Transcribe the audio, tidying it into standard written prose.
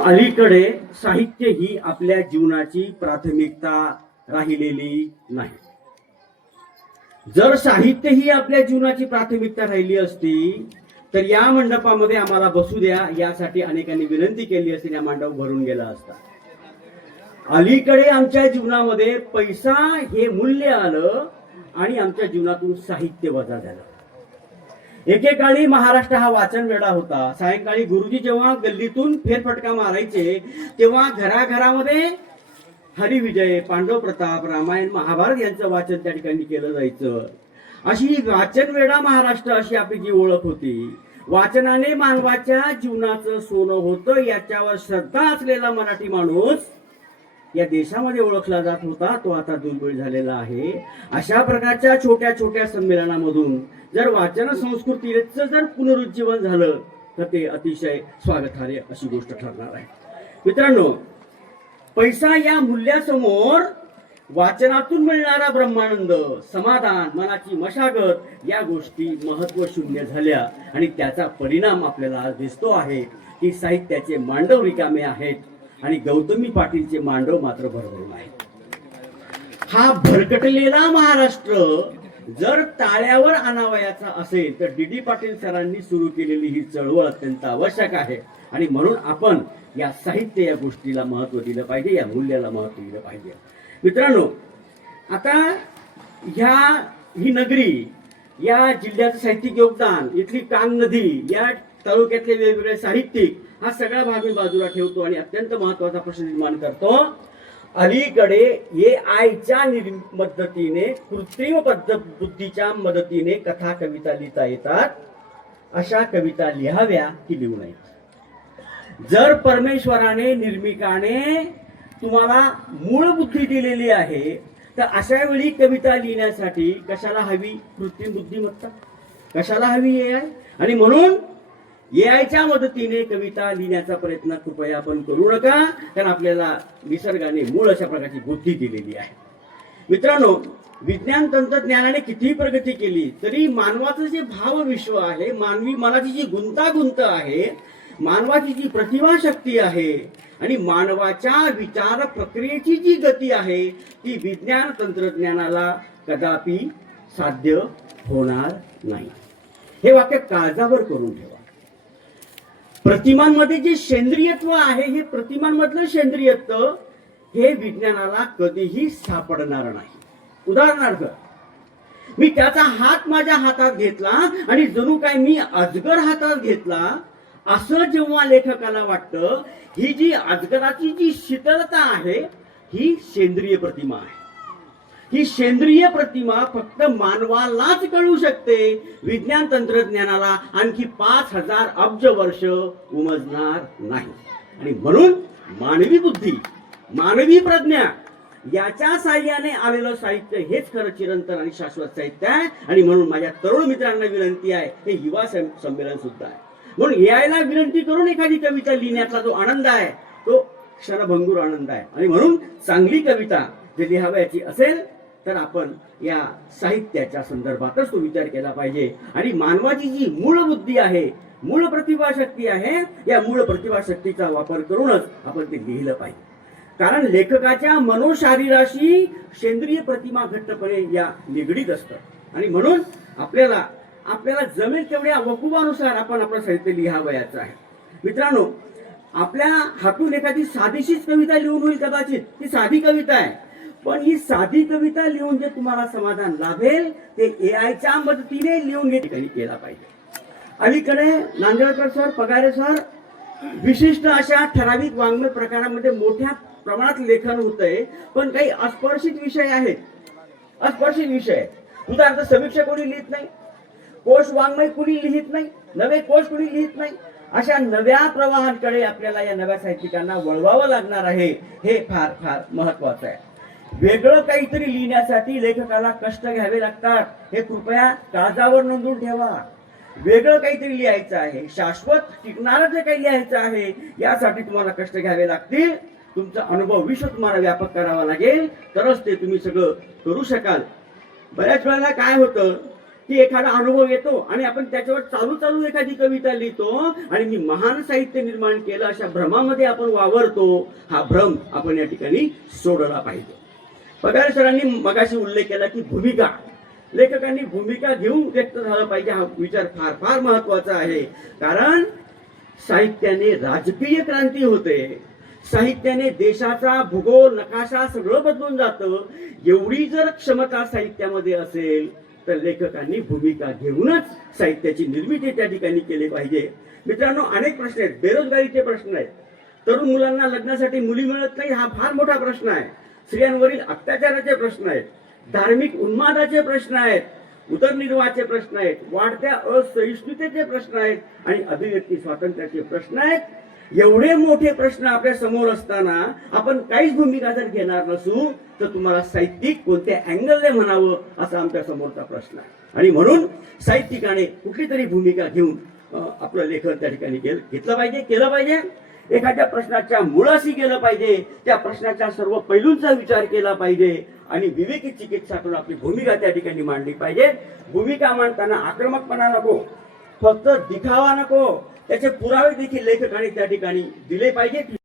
अलीकडे साहित्य ही आपल्या जीवनाची प्राथमिकता राहिलेली नाही. जर साहित्य ही आपल्या जीवनाची प्राथमिकता राहिली असती तर या मंडपामध्ये आम्हाला बसू द्या यासाठी अनेकांनी विनंती केली असती, या मंडप भरून गेला असता. अलीकडे आमच्या जीवनामध्ये पैसा हे मूल्य आलं आणि आमच्या जीवनातून साहित्य वजा झालं. एकेकाळी महाराष्ट्र हा वाचन वेळा होता. सायंकाळी गुरुजी जेव्हा गल्लीतून फेरफटका मारायचे तेव्हा घराघरामध्ये हरिविजय, पांडव प्रताप, रामायण, महाभारत यांचं वाचन त्या ठिकाणी केलं जायचं. अशी वाचन वेळा महाराष्ट्र अशी आपली जी ओळख होती. वाचनाने मानवाच्या जीवनाचं सोनं होतं याच्यावर श्रद्धा असलेला मराठी माणूस या देशामध्ये ओळखला जात होता. तो आता दुर्मिळ झालेला आहे. अशा प्रकारच्या छोट्या छोट्या संमेलनामधून जर वाचन संस्कृतीचं जर पुनरुज्जीवन झालं तर ते अतिशय स्वागतार्ह अशी गोष्ट ठरणार आहे. मित्रांनो, पैसा या मूल्यासमोर वाचनातून मिळणारा ब्रह्मानंद, समाधान, मनाची मशागत या गोष्टी महत्व शून्य झाल्या आणि त्याचा परिणाम आपल्याला आज दिसतो आहे की साहित्याचे मांडव रिकामे आहेत आणि गौतमी पाटीलचे मांडव मात्र भरभरून आहेत. हा भरकटलेला महाराष्ट्र जर ताळ्यावर आणावयाचा असेल तर डी डी पाटील सरांनी सुरू केलेली ही चळवळ अत्यंत आवश्यक आहे आणि म्हणून आपण या साहित्य या गोष्टीला महत्व दिलं पाहिजे, या मूल्याला महत्व दिलं पाहिजे. मित्रांनो, आता ही नगरी, या जिल्ह्याचं साहित्यिक योगदान, इथली कान नदी, या तालुक्यातले वेगवेगळे साहित्यिक, हा सगळा भाग मी बाजूला ठेवतो आणि अत्यंत महत्वाचा प्रश्न निर्माण करतो. अलीकडे एआयच्या मदतीने, कृत्रिम बुद्धीच्या मदतीने कथा कविता लिहिता येतात. अशा कविता लिहाव्या की लिहू नयेत? जर परमेश्वराने, निर्मिकाने तुम्हाला मूळ बुद्धी दिलेली आहे तर अशा वेळी कविता लिहिण्यासाठी कशाला हवी कृत्रिम बुद्धिमत्ता? कशाला हवी एआय? आणि म्हणून एआयच्या मदतीने कविता लिहिण्याचा प्रयत्न कृपया आपण करू नका, कारण आपल्याला निसर्गाने मूळ अशा प्रकारची बुद्धी दिलेली आहे. मित्रांनो, विज्ञान तंत्रज्ञानाने कितीही प्रगती केली तरी मानवाचं जे भावविश्व आहे, मानवी मनाची जी गुंतागुंत आहे, मानवाची जी प्रतिभाशक्ती आहे आणि मानवाच्या विचार प्रक्रियेची जी गती आहे ती विज्ञान तंत्रज्ञानाला कदापि साध्य होणार नाही. हे वाक्य काळजावर करून ठेवा. प्रतिमांमध्ये जे सेंद्रियत्व आहे, हे प्रतिमांमधलं सेंद्रियत्व हे विज्ञानाला कधीही सापडणार नाही. उदाहरणार्थ, मी त्याचा हात माझ्या हातात घेतला आणि जणू काय मी अजगर हातात घेतला असं जेव्हा लेखकाला वाटतं, ही जी अजगराची जी शीतलता आहे ही सेंद्रिय प्रतिमा आहे. ही सेंद्रिय प्रतिमा फक्त मानवालाच कळू शकते. विज्ञान तंत्रज्ञानाला आणखी 5000 अब्ज वर्ष उमजणार नाही. आणि म्हणून मानवी बुद्धी, मानवी प्रज्ञा याच्या साह्याने आलेलं साहित्य हेच खरं चिरंतन आणि शाश्वत साहित्य आहे. आणि म्हणून माझ्या तरुण मित्रांना विनंती आहे, हे युवा संमेलन सुद्धा आहे, म्हणून यायला विनंती करून एखादी कविता लिहिण्याचा जो आनंद आहे तो क्षणभंगूर आनंद आहे. आणि म्हणून चांगली कविता जर लिहावयाची असेल तर आपण या साहित्याच्या संदर्भातच तो विचार केला पाहिजे. आणि मानवाची जी मूळ बुद्धी आहे, मूळ प्रतिभाशक्ती आहे, या मूळ प्रतिभाशक्तीचा वापर करूनच आपण ते लिहिलं पाहिजे. कारण लेखकाच्या मनोशारीराशी सेंद्रिय प्रतिमा घट्टपणे या निगडीत असतं आणि म्हणून आपल्याला जमेल तेवढ्या वकुवानुसार आपण आपलं साहित्य लिहावयाचं आहे. मित्रांनो, आपल्या हातून एखादी साधीशीच कविता लिहून होईल कदाचित, ती साधी कविता आहे, पण ही साधी कविता लिहून जे तुम्हाला समाधान लाभेल ते एआयच्या मदतीने लिहून केला पाहिजे. अलीकडे नांदेडकर सर, पगारे सर विशिष्ट अशा ठराविक वाङ्मय प्रकारामध्ये मोठ्या प्रमाणात लेखन होतंय, पण काही अस्पर्शित विषय आहेत. अस्पर्शित विषय, उदाहरणार्थ समीक्षा कोणी लिहित नाही, कोश वाङ्मय कुणी लिहित नाही, नवे कोश कुणी लिहित नाही. अशा नव्या प्रवाहांकडे आपल्याला या नव्या साहित्यिकांना वळवावं लागणार आहे. हे फार फार महत्वाचं आहे. वेगळं काहीतरी लिहिण्यासाठी लेखकाला कष्ट घ्यावे लागतात, हे कृपया काळजावर नोंदवून ठेवा. वेगळं काहीतरी लिहायचं आहे, शाश्वत टिकणारं जे काही लिहायचं आहे, यासाठी तुम्हाला कष्ट घ्यावे लागतील. तुमचा अनुभव विश्व तुम्हाला व्यापक करावा लागेल, तरच ते तुम्ही सगळं करू शकाल. बऱ्याच वेळेला काय होतं की एखादा अनुभव येतो आणि आपण त्याच्यावर चालू चालू एखादी कविता लिहितो आणि मी महान साहित्य निर्माण केलं अशा भ्रमामध्ये आपण वावरतो. हा भ्रम आपण या ठिकाणी सोडला पाहिजे. पगार सरांनी मगाशी उल्लेख केला की भूमिका, लेखकांनी भूमिका घेऊन व्यक्त झालं पाहिजे. हा विचार फार फार महत्वाचा आहे. कारण साहित्याने राजकीय क्रांती होते, साहित्याने देशाचा भूगोल नकाशा सगळं बदलून जातं. एवढी जर क्षमता साहित्यामध्ये असेल तर लेखकांनी भूमिका घेऊनच साहित्याची निर्मिती त्या ठिकाणी केली पाहिजे. मित्रांनो, अनेक प्रश्न आहेत. बेरोजगारीचे प्रश्न आहेत, तरुण मुलांना लग्नासाठी मुली मिळत नाही हा फार मोठा प्रश्न आहे. स्त्रियांवरील अत्याचाराचे प्रश्न आहेत, धार्मिक उन्मादाचे प्रश्न आहेत, उदरनिर्वाहाचे प्रश्न आहेत, वाढत्या असहिष्णुतेचे प्रश्न आहेत आणि अभिव्यक्ती स्वातंत्र्याचे प्रश्न आहेत. एवढे मोठे प्रश्न आपल्या समोर असताना आपण काहीच भूमिका जर घेणार नसू तर तुम्हाला साहित्यिक कोणत्या अँगलने म्हणावं असा आमच्या समोरचा प्रश्न आहे. आणि म्हणून साहित्यिकाने कुठली तरी भूमिका घेऊन आपलं लेखन त्या ठिकाणी घेतलं पाहिजे, केलं पाहिजे. एखाद्या प्रश्नाच्या मुळाशी गेलं पाहिजे, त्या प्रश्नाच्या सर्व पैलूंचा विचार केला पाहिजे आणि विवेकी चिकित्सा करून आपली भूमिका त्या ठिकाणी मांडली पाहिजे. भूमिका मांडताना आक्रमकपणा नको, फक्त दिखावा नको, त्याचे पुरावे देखील लेखकाने त्या ठिकाणी दिले पाहिजेत.